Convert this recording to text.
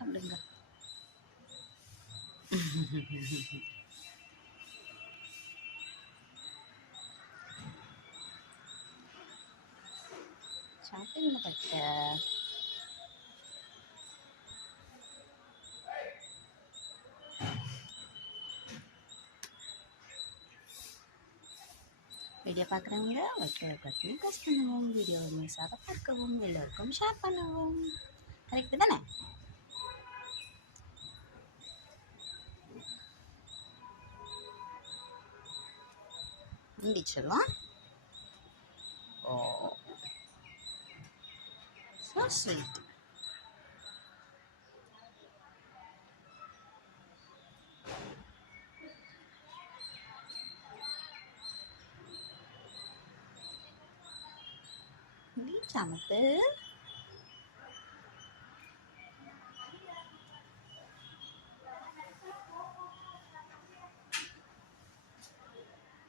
bisa mendengar Sampai mereka Video pakai enggak? Oke, oke, tugas penemuan video ini. Saya tetap ke Kamu siapa, nunggu? Tarik 你吃了吗？哦，啥事？你咋的？